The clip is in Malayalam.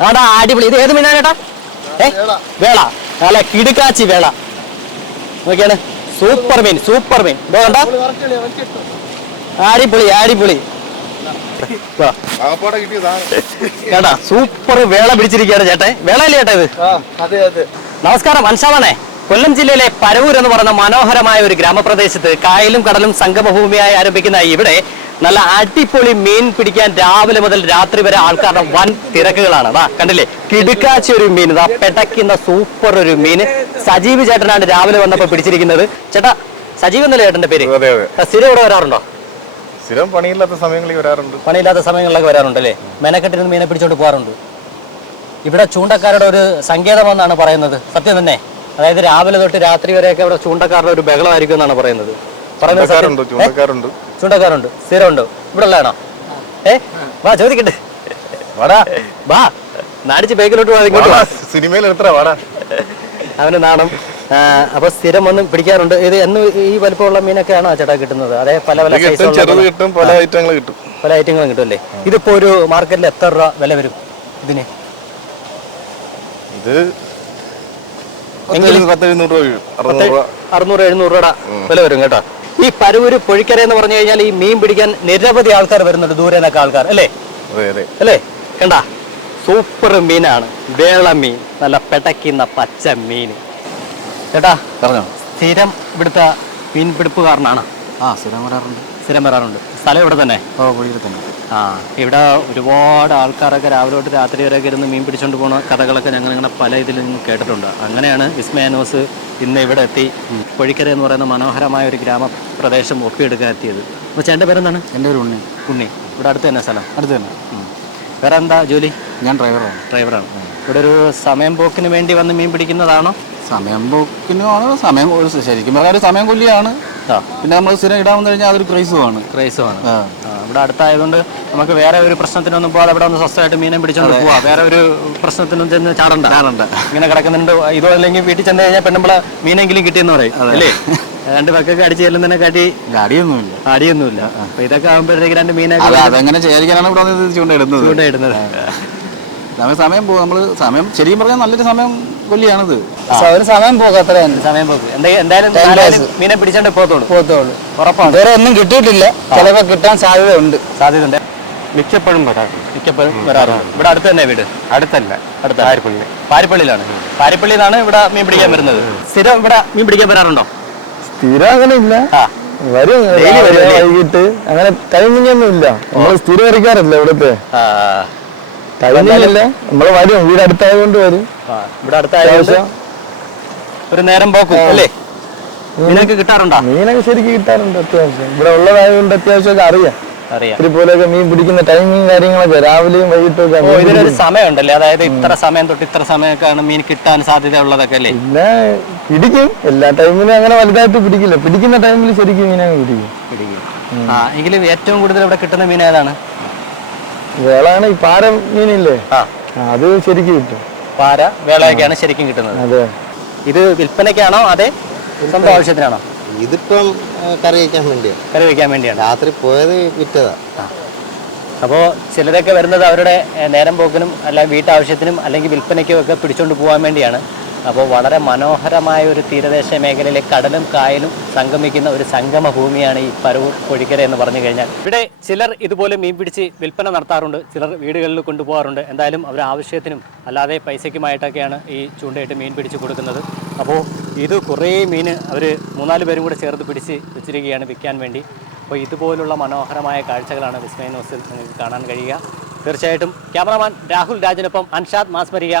ആടാ അടിപൊളി. ഇത് ഏത് മീനാ ചേട്ടാ ഏ? വേള. നല്ല കിടുക്കാച്ചി വേള. നോക്കിയാണ്. സൂപ്പർ മീൻ സൂപ്പർ മീൻ. ഇതോ കണ്ടാ? അടിപൊളി അടിപൊളി ചേട്ടാ സൂപ്പർ വേള പിടിച്ചിരിക്കുകയാണ് ചേട്ടൻ. വേളയല്ലേ ചേട്ടാ ഇത്? അതെ അതെ. നമസ്കാരം അൻഷാദാണേ കൊല്ലം ജില്ലയിലെ പരവൂർ എന്ന് പറയുന്ന മനോഹരമായ ഒരു ഗ്രാമപ്രദേശത്ത് കായലും കടലും സംഗമഭൂമിയായി ആരംഭിക്കുന്ന ഇവിടെ നല്ല അടിപൊളി മീൻ പിടിക്കാൻ രാവിലെ മുതൽ രാത്രി വരെ ആൾക്കാരുടെ വൻ തിരക്കുകളാണ്. അതാ കണ്ടില്ലേ? കിടുക്കാച്ച ഒരു മീൻ. ഇതാ പെടയ്ക്കുന്ന സൂപ്പർ ഒരു മീൻ. സജീവ് ചേട്ടനാണ് രാവിലെ വന്നപ്പോ പിടിച്ചിരിക്കുന്നത്. ചേട്ടാ സജീവ് എന്നല്ലേ ചേട്ടന്റെ പേര്? സ്ഥിരം ഇവിടെ വരാറുണ്ടോ? സ്ഥിരം പണിയില്ലാത്ത സമയങ്ങളിൽ വരാറുണ്ട്. പണിയില്ലാത്ത സമയങ്ങളിലൊക്കെ വരാറുണ്ട് വരാറുണ്ടല്ലേ? മെനക്കെട്ടിരുന്ന് മീനെ പിടിച്ചോണ്ട് പോകാറുണ്ട്. ഇവിടെ ചൂണ്ടക്കാരുടെ ഒരു സങ്കേതമെന്നാണ് പറയുന്നത്. സത്യം തന്നെ. അതായത് രാവിലെ തൊട്ട് രാത്രി വരെയൊക്കെ ഇവിടെ ചൂണ്ടക്കാരുടെ ഒരു ബഹളമായിരിക്കും എന്നാണ് പറയുന്നത്. ചൂണ്ടക്കാരുണ്ട് ചൂണ്ടക്കാരുണ്ട്. ചൂണ്ടക്കാരുണ്ട്. സ്ഥിരമുണ്ട്. ഇവിടെ ഉള്ളതാണോ? ഏ? വാ ചോദിക്കട്ടെ. വാടാ വാ. നാടിച്ച് ബേക്കിലോട്ട് വാ ഇങ്ങോട്ട് സിനിമയിൽ വാടാ. അവന് നാണം. അപ്പൊ സ്ഥിരം വന്ന് പിടിക്കാറുണ്ട്. ഇത് എന്ന് ഈ വലുപ്പമുള്ള മീനൊക്കെ ആണോ ചേട്ടാ കിട്ടുന്നത്? അതേ പല പല കിട്ടും ചെറുത് കിട്ടും പല ഐറ്റങ്ങൾ കിട്ടും. പല ഐറ്റങ്ങളും കിട്ടുമല്ലേ ഇതിപ്പോ ഒരു മാർക്കറ്റിൽ എത്ര രൂപ വില വരും ഇതിന്? ഇത് അറുന്നൂറ് എഴുന്നൂറ് രൂപ വില വരും കേട്ടോ. ഈ പരൂര് പൊഴിക്കര എന്ന് പറഞ്ഞു കഴിഞ്ഞാൽ ഈ മീൻ പിടിക്കാൻ നിരവധി ആൾക്കാർ വരുന്നുണ്ട് ദൂരെ നിന്നൊക്കെ ആൾക്കാർ. അല്ലേ? അല്ലേ? കണ്ട? സൂപ്പർ മീനാണ്. വേള മീൻ. നല്ല പെടക്കുന്ന പച്ച മീൻ. ചേട്ടാ പറഞ്ഞോ. സ്ഥിരം ഇവിടുത്തെ മീൻ പിടിപ്പുകാരനാണ്. ആ സ്ഥിരം വരാറുണ്ട്. സ്ഥിരം വരാറുണ്ട്. സ്ഥലം ഇവിടെ തന്നെ? ഓ പുള്ളിയിൽ തന്നെ. ആ ഇവിടെ ഒരുപാട് ആൾക്കാരൊക്കെ രാവിലെ തൊട്ട് രാത്രി വരെയൊക്കെ ഇരുന്ന് മീൻ പിടിച്ചുകൊണ്ട് പോകുന്ന കഥകളൊക്കെ ഞങ്ങൾ ഇങ്ങനെ പല ഇതിൽ നിന്നും കേട്ടിട്ടുണ്ട്. അങ്ങനെയാണ് വിസ്മയാനോസ് ഇന്ന് ഇവിടെ എത്തി. പൊഴിക്കര എന്ന് പറയുന്ന മനോഹരമായ ഒരു ഗ്രാമപ്രദേശം ഒപ്പിയെടുക്കാൻ എത്തിയത്? അപ്പോൾ ചേട്ടന്റെ പേരെന്താണ്? എന്റെ പേര് ഉണ്ണി. ഉണ്ണി. ഇവിടെ അടുത്ത് തന്നെ സ്ഥലം? അടുത്ത് തന്നെ. വേറെ എന്താ ജോലി? ഞാൻ ഡ്രൈവറാണ്. ഡ്രൈവറാണ്. ഇവിടെ ഒരു സമയം പോക്കിന് വേണ്ടി വന്ന് മീൻ പിടിക്കുന്നതാണോ? സമയം പോക്കിനുമാണ് സമയം ശരിക്കും പറഞ്ഞാൽ സമയം കൊല്ലിയാണ്. പിന്നെ നമ്മൾ സ്ഥിരം ഇടാൻ വന്നു കഴിഞ്ഞാൽ അതൊരു ക്രൈസുമാണ്. ക്രൈസുമാണ്. ഇവിടെ അടുത്തായതുകൊണ്ട് നമുക്ക് വേറെ ഒരു പ്രശ്നത്തിനൊന്നും പോകാതെ ഇവിടെ ഒന്ന് സ്വസ്ഥമായിട്ട് മീനെ പിടിച്ചോണ്ട് പോവാ. വേറെ ഒരു പ്രശ്നത്തിനും ചെന്ന് ചാടണ്ട. ചാടണ്ട. ഇങ്ങനെ കിടക്കുന്നുണ്ട്. ഇതോ അല്ലെങ്കിൽ വീട്ടിൽ ചെന്ന് കഴിഞ്ഞാൽ പെണ്ണുമ്പളെ മീനെങ്കിലും കിട്ടിയെന്ന് പറയും. അല്ലേ? രണ്ട് പക്കൊക്കെ അടിച്ച് ചെല്ലുന്നതിനെ കാട്ടി അടിയൊന്നുമില്ല. അടിയൊന്നുമില്ല. അപ്പൊ ഇതൊക്കെ ആകുമ്പോഴത്തേക്ക് രണ്ട് മീനൊക്കെ അത് അതെങ്ങനെ ചെയ്യാതിരിക്കാനാണ് ഇവിടെ ചൂണ്ടയിടുന്നത് ചൂണ്ടയിടുന്നത് സമയം സമയം പോകും. നമ്മൾ സമയം ശരിക്കും പറഞ്ഞാൽ നല്ലൊരു സമയം കൊല്ലിയാണിത് ഒരു സമയം പോകും അത്ര തന്നെ. സമയം പോകും. എന്തായാലും മീനെ പിടിച്ചോണ്ട് പോത്തോളൂ പോത്തോളൂ ഉറപ്പാണ്. വേറെ ഒന്നും കിട്ടിയിട്ടില്ല. ചിലപ്പോ കിട്ടാൻ സാധ്യതയുണ്ട്. സാധ്യതയുണ്ട്. മിക്കപ്പോഴും വരാറുണ്ട്. മിക്കപ്പോഴും വരാറുണ്ട്. ഇവിടെ അടുത്ത് തന്നെ വീട്? അടുത്തല്ല. അടുത്ത പാരിപ്പള്ളി. പാരിപ്പള്ളിയിലാണ്. പാരിപ്പള്ളിയിലാണ് ഇവിടെ മീൻ പിടിക്കാൻ വരുന്നത്. സ്ഥിരം ഇവിടെ മീൻ പിടിക്കാൻ വരാറുണ്ടോ? സ്ഥിരം അങ്ങനെ ഇല്ല. വരും വരും? വൈകിട്ട്. അങ്ങനെ ടൈമിംഗ് ഒന്നും ഇല്ല. നമ്മൾ സ്ഥിരം ഇറക്കാറില്ല ഇവിടുത്തെ? ടൈമിംഗ് ഇല്ല. നമ്മൾ വരും. വീട് അടുത്തായതുകൊണ്ട് വരും. ആ, ഇവിടെ ഒരു നേരം പോക്കും അല്ലേ? മീനൊക്കെ കിട്ടാറുണ്ടോ? മീനൊക്കെ ശരിക്കും കിട്ടാറുണ്ട് അത്യാവശ്യം. ഇവിടെ ഉള്ളതായത് കൊണ്ട് അത്യാവശ്യമൊക്കെ അറിയാം. ഇത്തിരി മീൻ പിടിക്കുന്ന ടൈമിങ് കാര്യങ്ങളൊക്കെ രാവിലെയും വൈകിട്ടും ഒക്കെ ഇതിനൊരു സമയമുണ്ടല്ലേ? അതായത് ഇത്ര സമയം തൊട്ട് ഇത്ര സമയമൊക്കെയാണ് മീൻ കിട്ടാൻ സാധ്യത ഉള്ളതൊക്കെ അല്ലേ? പിന്നെ പിടിക്കും. എല്ലാ ടൈമിലും അങ്ങനെ വലുതായിട്ട് പിടിക്കില്ല. പിടിക്കുന്ന ടൈമിൽ ശരിക്കും മീനങ്ങ് പിടിക്കും. പിടിക്കും. ആ എങ്കിലും ഏറ്റവും കൂടുതൽ ഇവിടെ കിട്ടുന്ന മീൻ ഏതാണ്? വേളാണ് ഈ പാര മീനില്ലേ? അത് ശരിക്കും കിട്ടും. പാര വേളയൊക്കെയാണ് ശരിക്കും കിട്ടുന്നത്. അതെ. ഇത് വിൽപ്പനയ്ക്കാണോ? അതെ? സ്വന്തം ആവശ്യത്തിനാണോ? ഇതിപ്പം കറി വയ്ക്കാൻ വേണ്ടിയാണ് കറി വയ്ക്കാൻ വേണ്ടിയാണ്. രാത്രി പോയത് വിറ്റതാ. അപ്പോൾ ചിലരൊക്കെ വരുന്നത് അവരുടെ നേരം പോക്കിനും അല്ല വീട്ടാവശ്യത്തിനും അല്ലെങ്കിൽ വിൽപ്പനയ്ക്കും ഒക്കെ പിടിച്ചുകൊണ്ട് പോകാൻ വേണ്ടിയാണ്. അപ്പോൾ വളരെ മനോഹരമായ ഒരു തീരദേശ മേഖലയിലെ കടലും കായലും സംഗമിക്കുന്ന ഒരു സംഗമ ഭൂമിയാണ് ഈ പരവൂർ കൊഴിക്കര എന്ന് പറഞ്ഞു കഴിഞ്ഞാൽ. ഇവിടെ ചിലർ ഇതുപോലെ മീൻ പിടിച്ച് വിൽപ്പന നടത്താറുണ്ട്. ചിലർ വീടുകളിൽ കൊണ്ടുപോകാറുണ്ട്. എന്തായാലും അവർ ആവശ്യത്തിനും അല്ലാതെ പൈസയ്ക്കുമായിട്ടൊക്കെയാണ് ഈ ചൂണ്ടയിട്ട് മീൻ പിടിച്ച് കൊടുക്കുന്നത്. അപ്പോൾ ഇത് കുറേ മീൻ അവർ മൂന്നാൽ പേരും കൂടെ ചേർത്ത് പിടിച്ച് വെച്ചിരിക്കുകയാണ് വിൽക്കാൻ വേണ്ടി. അപ്പോൾ ഇതുപോലുള്ള മനോഹരമായ കാഴ്ചകളാണ് വിസ്മയ ന്യൂസിൽ നിങ്ങൾക്ക് കാണാൻ കഴിയുക. തീർച്ചയായിട്ടും ക്യാമറാമാൻ രാഹുൽ രാജിനൊപ്പം അൻഷാദ് മാസ്മരിക